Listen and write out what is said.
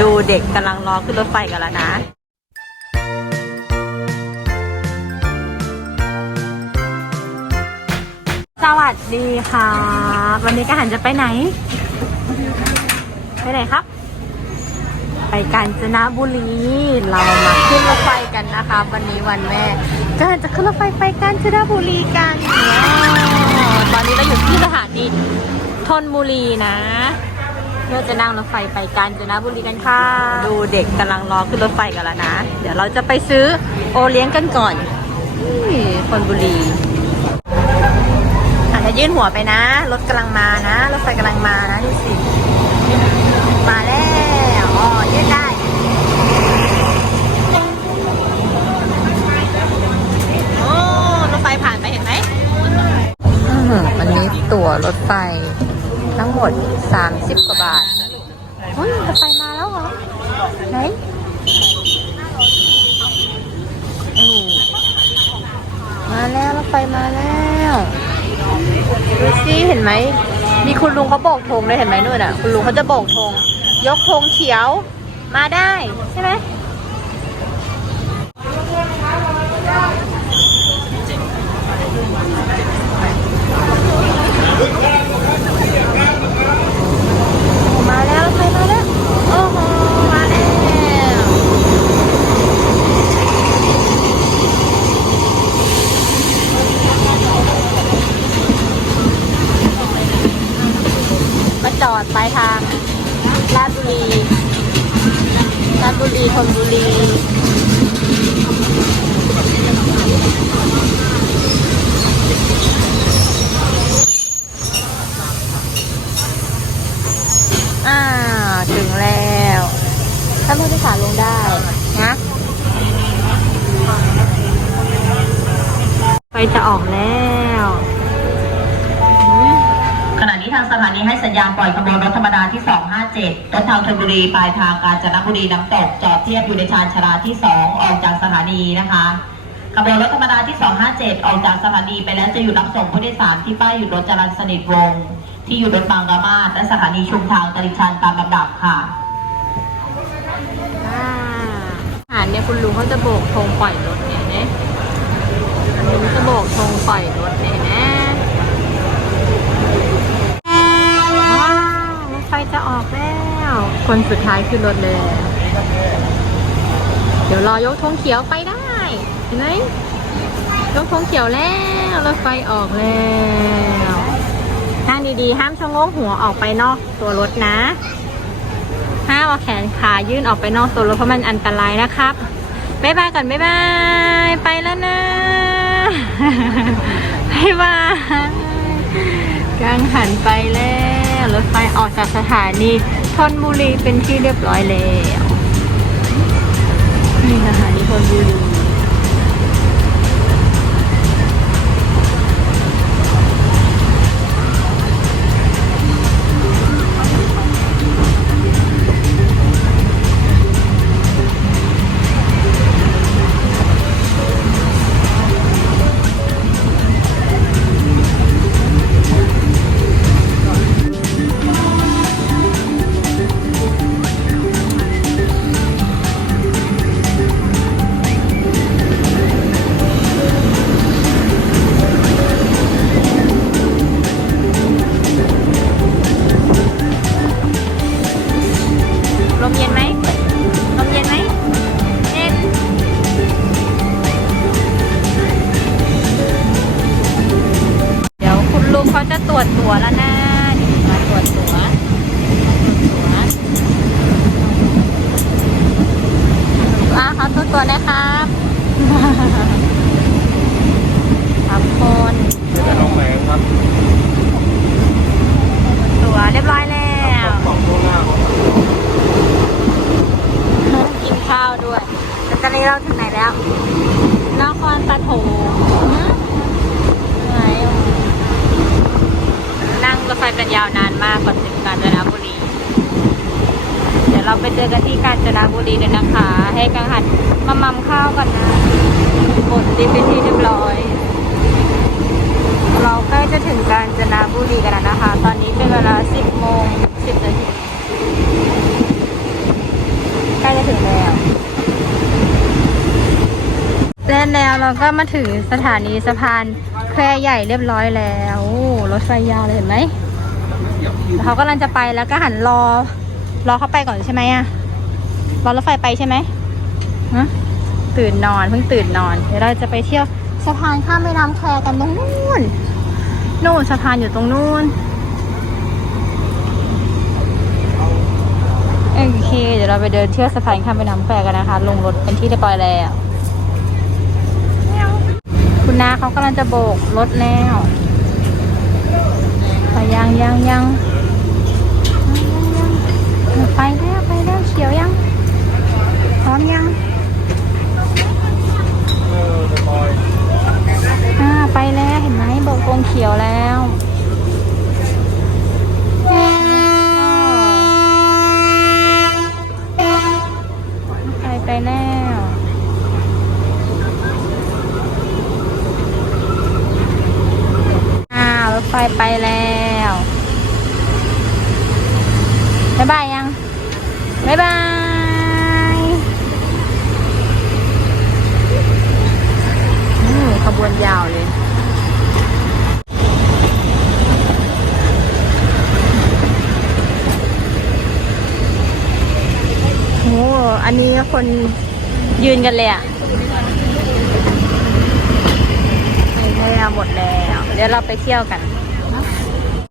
ดูเด็กกำลังรอขึ้นรถไฟกันแล้วนะสวัสดีค่ะวันนี้กหันจะไปไหน ไปไหนครับ ไปกาญจนบุรีเรามาขึ้นรถไฟกันนะคะ วันนี้วันแม่กหันจะขึ้นรถไฟไปกาญจนบุรีกันตอนนี้เราอยู่ที่สถานีธนบุรีนะ เพื่อจะนั่งรถไฟไปกาญจนบุรีกันค่ะ ดูเด็กกำลังรอขึ้นรถไฟกันแล้วนะ เดี๋ยวเราจะไปซื้อโอเลี้ยงกันก่อนนี่ธนบุรีอาจจะยื่นหัวไปนะ รถกำลังมานะ รถไฟกำลังมานะดูสิ มาแล้วอ๋อยื่นได้โอ้รถไฟผ่านไปเห็นไหมอือวันนี้ตั๋วรถไฟทั้งหมด 30 กว่าบาทเฮ้ยรถไฟมาแล้วเหรอ ไหนอือมาแล้วรถ ไฟมาแล้วดูสิเห็นไหม มีคุณลุงเขาโบกธงเลยเห็นไหมนู่นอะ คุณลุงเขาจะโบกธง ยกธงเขียว มาได้ใช่ไหม มาแล้วใครมาแล้ว โอ้โห มาแล้ว มาจ อดปลายทางลาดบุรีลาดบุรีธนบุรีอ่าถึงแล้วถ้าผู้โดยสารลงได้นะไฟจะออกแล้ว สถานีให้สัญญาณปล่อยขบวนรถธรรมดาที่ 257ต้นทางชลบุรีปลายทางกาญจนบุรีน้ำตก จอดเทียบอยู่ในชานชาลาที่ 2 ออกจากสถานีนะคะขบวนรถธรรมดาที่ 257 ออกจากสถานีไปแล้วจะหยุดรับส่งผู้โดยสารที่ป้ายหยุดรถจรัญสนิทวงศ์ที่หยุดรถบางกะมาศและสถานีชุมทางตลิ่งชันตามลำดับค่ะอาหารเนี่ยคุณลุงเขาจะโบกธงปล่อยรถเนี่ยนะคุณลุงจะโบกธงปล่อยรถเนี่ยนะว้าวรถไฟจะออกแล้ว คนสุดท้ายขึ้นรถเลย เดี๋ยวรอยกธงเขียวไปได้ เห็นไหมยกธงเขียวแล้ว รถไฟออกแล้วนั่งดีๆ ห้ามชะงกหัวออกไปนอกตัวรถนะห้ามเอาแขนขายื่นออกไปนอกตัวรถเพราะมันอันตรายนะครับบ๊ายบายก่อนบ๊ายบาย ไปแล้วนะบ๊ายบายกังหันไปแล้ว รถไฟออกจากสถานีธนบุรีเป็นที่เรียบร้อยแล้วนี่สถานีธนบุรี แล้วนะนี่มาตรวจตัวตรวจล่าขอตัวตัวนะครับขอบคุณ จะลงแหงครับ ตั๋วเรียบร้อยแล้ว สองตัวหน้าครับ กินข้าวด้วยแล้วตอนนี้เราถึงไหนแล้วนครปฐมไหนนั่งรถไฟกัน ยาวนานมากกว่าถึงกาญจนบุรี เดี๋ยวเราไปเจอกันที่กาญจนบุรีเลยนะคะ ให้กังหันมามัมข้าวกันนะหมดดีเป็นที่เรียบร้อย เราใกล้จะถึงกาญจนบุรีกันแล้วนะคะ ตอนนี้เป็นเวลา 10 โมง 10นาทีล้จะถึงแล้วและแล้วเราก็มาถึงสถานีสะพานแควใหญ่เรียบร้อยแล้วโอ้รถไฟยาวเลยเห็นไหม เขากำลังจะไปแล้วก็หันรอ รอเขาไปก่อนใช่ไหมอะรอรถไฟไปใช่ไหมฮะตื่นนอนเพิ่งตื่นนอน เดี๋ยวเราจะไปเที่ยวสะพานข้ามแม่น้ำแควกันตรงนู้นนู่นสะพานอยู่ตรงนู้นโอเค เดี๋ยวเราไปเดินเที่ยวสะพานข้ามแม่น้ำแควกันนะคะ ลงรถเป็นที่เรียบร้อยแล้วคุณนาเขากำลังจะโบกรถแล้วยังยังยังยัง ไปแล้วไปแล้วเขียวยัง พร้อมยังอ่าไปแล้วเห็นไหมโบกธงเขียวแล้วไปไปแล้วอ้ารถไฟไปแล้วบ๊ายบายยัง บ๊ายบายขบวนยาวเลยโอ้อันนี้คนยืนกันเลยอะไปแล้หมดแล้ว เดี๋ยวเราไปเที่ยวกัน